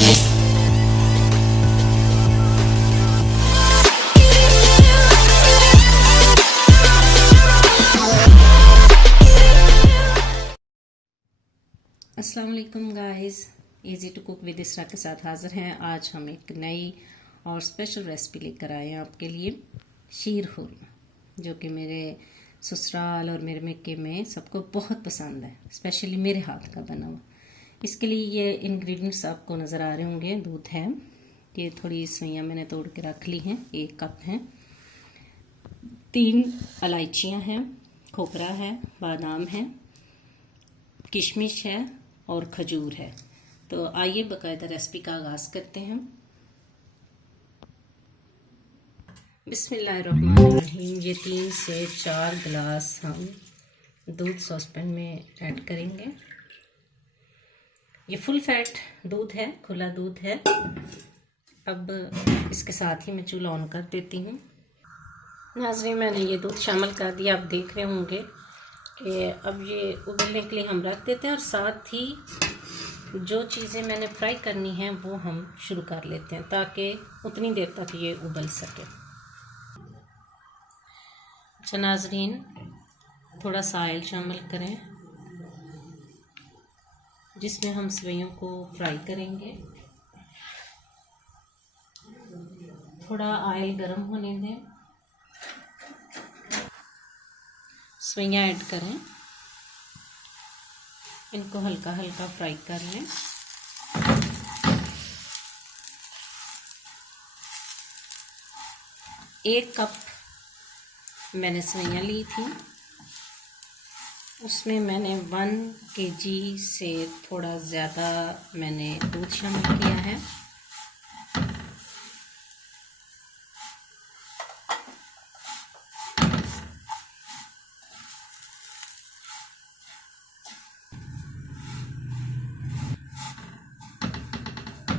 अस्सलाम वालेकुम guys, easy to cook with Isra के साथ हाज़िर हैं। आज हम एक नई और स्पेशल रेसिपी लेकर आए हैं आपके लिए, शीर खुरमा, जो कि मेरे ससुराल और मेरे मेके में सबको बहुत पसंद है, स्पेशली मेरे हाथ का बना हुआ। इसके लिए ये इंग्रेडिएंट्स आपको नज़र आ रहे होंगे। दूध है, ये थोड़ी सवैयाँ मैंने तोड़ के रख ली हैं, 1 कप हैं। 3 इलायचियाँ हैं, खोपरा है, बादाम है, किशमिश है और खजूर है। तो आइए बाकायदा रेसिपी का आगाज़ करते हैं। बिस्मिल्लाहिर्रहमानिर्रहीम। ये 3 से 4 गिलास हम दूध सॉसपैन में ऐड करेंगे। ये फुल फैट दूध है, खुला दूध है। अब इसके साथ ही मैं चूल्हा ऑन कर देती हूँ। नाज़रीन, मैंने ये दूध शामिल कर दिया। आप देख रहे होंगे कि अब ये उबलने के लिए हम रख देते हैं और साथ ही जो चीज़ें मैंने फ्राई करनी हैं वो हम शुरू कर लेते हैं, ताकि उतनी देर तक ये उबल सके। अच्छा नाज़रीन, थोड़ा सा ऑयल शामिल करें जिसमें हम सेवइयों को फ्राई करेंगे। थोड़ा ऑयल गर्म होने दें, सेवइयाँ ऐड करें, इनको हल्का हल्का फ्राई कर लें। एक कप मैंने सेवइयाँ ली थी, उसमें मैंने 1 kg से थोड़ा ज़्यादा मैंने दूध शामिल किया है।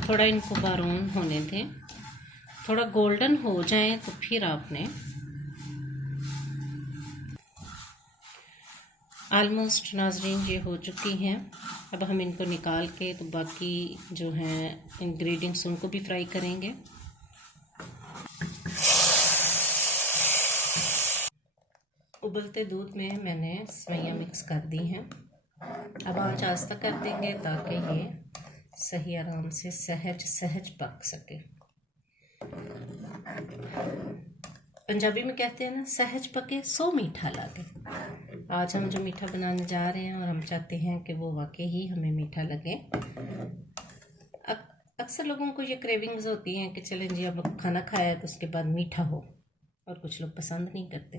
थोड़ा इनको ब्राउन होने दें, थोड़ा गोल्डन हो जाए तो फिर आपने ऑलमोस्ट नाज़रीन ये हो चुकी हैं। अब हम इनको निकाल के तो बाकी जो हैं इंग्रेडिएंट्स उनको भी फ्राई करेंगे। उबलते दूध में मैंने सेवइयाँ मिक्स कर दी हैं। अब आंच आस्ता कर देंगे ताकि ये सही आराम से सहज पक सके। पंजाबी में कहते हैं ना, सहज पके सो मीठा लगे। आज हम जो मीठा बनाने जा रहे हैं और हम चाहते हैं कि वो वाकई ही हमें मीठा लगे। अक्सर लोगों को ये क्रेविंग्स होती हैं कि चलें जी अब खाना खाया तो उसके बाद मीठा हो, और कुछ लोग पसंद नहीं करते,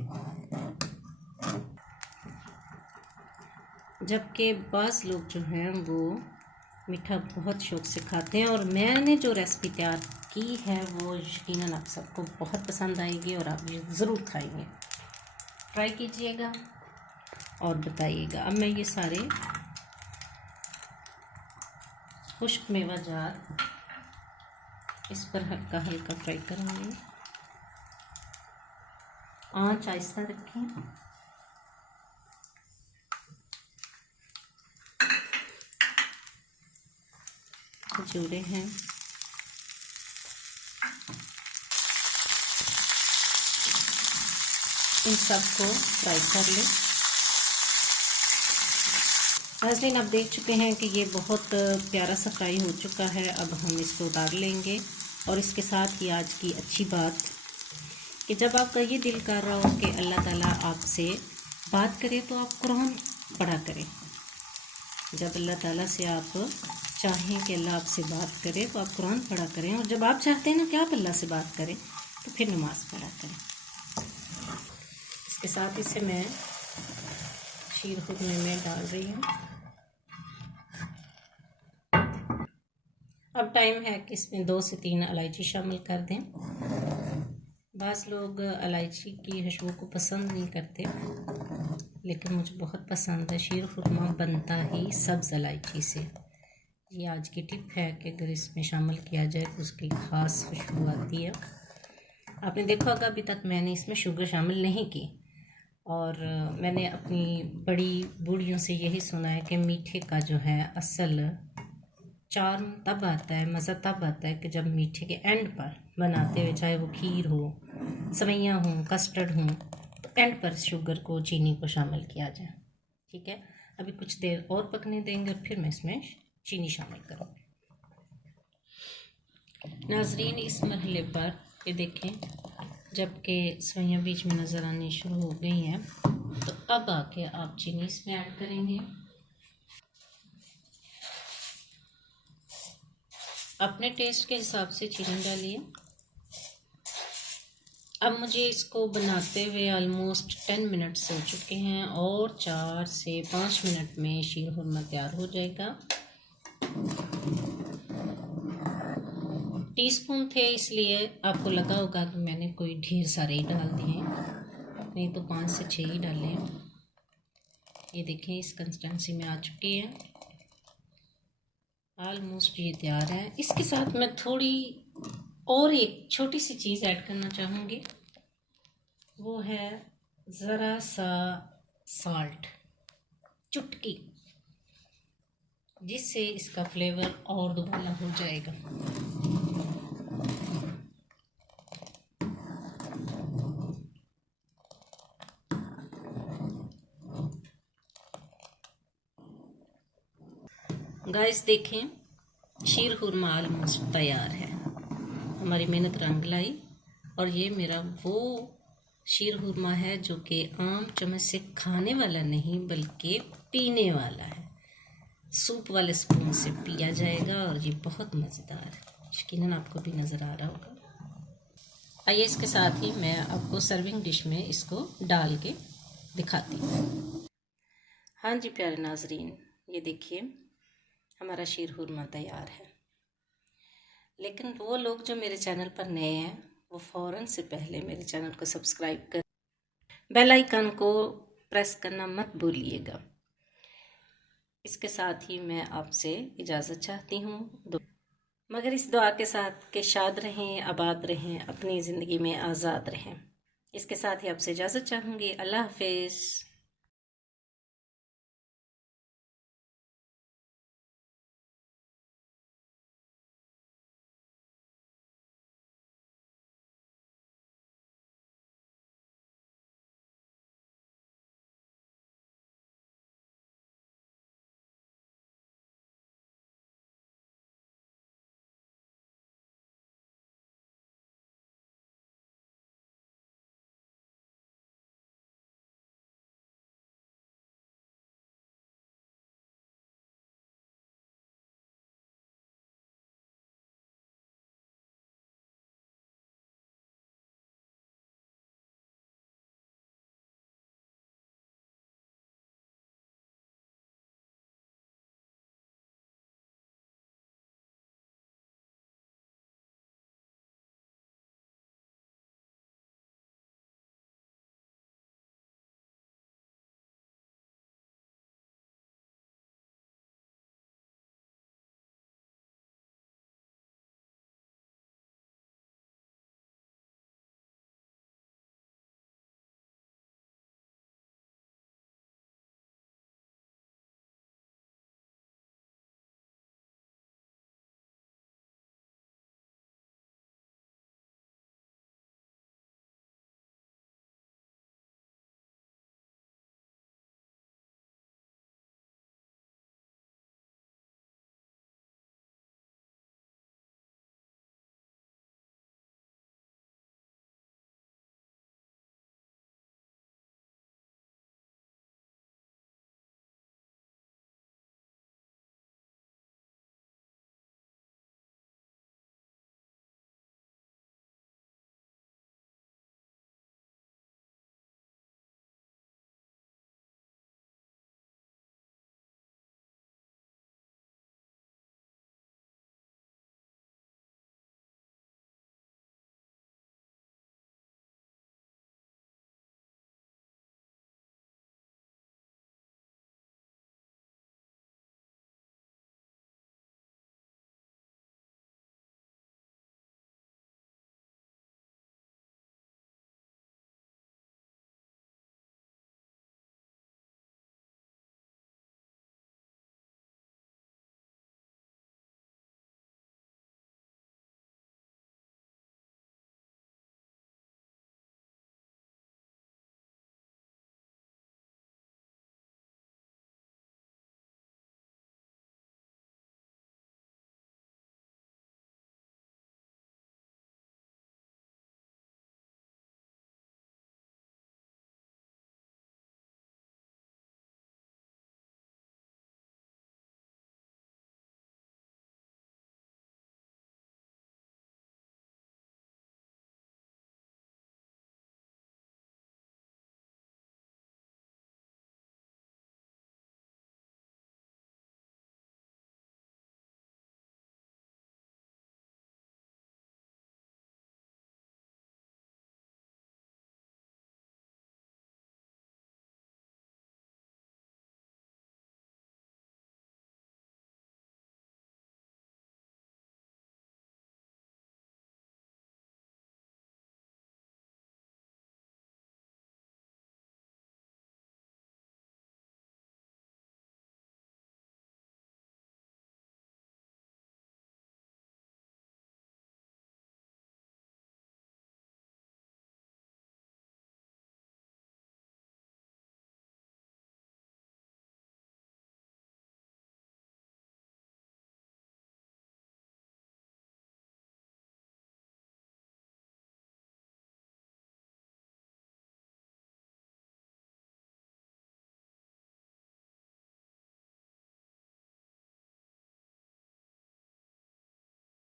जबकि बाज़ लोग जो हैं वो मीठा बहुत शौक़ से खाते हैं। और मैंने जो रेसिपी तैयार की है वो यकीनन आप सबको बहुत पसंद आएगी और आप ये ज़रूर खाएंगे। ट्राई कीजिएगा और बताइएगा। अब मैं ये सारे खुश्क मेवा जार इस पर हल्का हल्का फ्राई करूँगी। आंच आहिस्ता रखें। खजूरें हैं, इन सबको फ्राई कर लें। नाज़रीन, आप देख चुके हैं कि ये बहुत प्यारा सा फ्राई हो चुका है। अब हम इसको उतार लेंगे। और इसके साथ ही आज की अच्छी बात कि जब आपका ये दिल कर रहा हो कि अल्लाह ताला आपसे बात करे तो आप कुरान पढ़ा करें। जब अल्लाह ताला से आप चाहें कि अल्लाह आपसे बात करे तो आप कुरान पढ़ा करें, और जब आप चाहते हैं ना कि आप अल्लाह से बात करें तो फिर नमाज़ पढ़ा करें। इसके साथ इसे मैं शीर खुरमे में डाल रही हूँ। अब टाइम है कि इसमें 2 से 3 इलायची शामिल कर दें। बाज़ लोग इलायची की खुशबू को पसंद नहीं करते, लेकिन मुझे बहुत पसंद है। शीर खुरमा बनता ही सब्ज़ इलायची से। ये आज की टिप है कि अगर इसमें शामिल किया जाए तो उसकी ख़ास खुशबू आती है। आपने देखा होगा अभी तक मैंने इसमें शुगर शामिल नहीं की, और मैंने अपनी बड़ी बूढ़ियों से यही सुना है कि मीठे का जो है असल चार्म तब आता है, मज़ा तब आता है कि जब मीठे के एंड पर बनाते हुए, चाहे वो खीर हो, सवैयाँ हों, कस्टर्ड हों, तो एंड पर शुगर को, चीनी को शामिल किया जाए। ठीक है, अभी कुछ देर और पकने देंगे और फिर मैं इसमें चीनी शामिल करूँगी। नाजरीन, इस मरहले पर ये देखें, जबकि सवैयाँ बीच में नज़र आनी शुरू हो गई हैं, तो अब आके आप चीनी इसमें ऐड करेंगे। अपने टेस्ट के हिसाब से चीनी डालिए। अब मुझे इसको बनाते हुए ऑलमोस्ट 10 मिनट्स हो चुके हैं और 4 से 5 मिनट में शीर खुरमा तैयार हो जाएगा। टीस्पून थे इसलिए आपको लगा होगा कि मैंने कोई ढेर सारे ही डाल दिए, नहीं तो 5 से 6 ही डाले हैं। ये देखें, इस कंसिस्टेंसी में आ चुकी है, ऑलमोस्ट ये तैयार है। इसके साथ मैं थोड़ी और एक छोटी सी चीज़ ऐड करना चाहूँगी, वो है ज़रा सा साल्ट, चुटकी, जिससे इसका फ्लेवर और दुबाला हो जाएगा। गाइस देखें, शीर खुरमा ऑलमोस्ट तैयार है। हमारी मेहनत रंग लाई और ये मेरा वो शीर खुरमा है जो कि आम चम्मच से खाने वाला नहीं बल्कि पीने वाला है। सूप वाले स्पून से पिया जाएगा और ये बहुत मज़ेदार है, यकीनन आपको भी नज़र आ रहा होगा। आइए इसके साथ ही मैं आपको सर्विंग डिश में इसको डाल के दिखाती हूँ। हाँ जी प्यारे नाजरीन, ये देखिए हमारा शीर खुरमा तैयार है। लेकिन वो लोग जो मेरे चैनल पर नए हैं, वो फ़ौरन से पहले मेरे चैनल को सब्सक्राइब कर बेल आइकन को प्रेस करना मत भूलिएगा। इसके साथ ही मैं आपसे इजाज़त चाहती हूँ, मगर इस दुआ के साथ कि शाद रहें, आबाद रहें, अपनी ज़िंदगी में आज़ाद रहें। इसके साथ ही आपसे इजाज़त चाहूँगी। अल्लाह हाफ़िज़।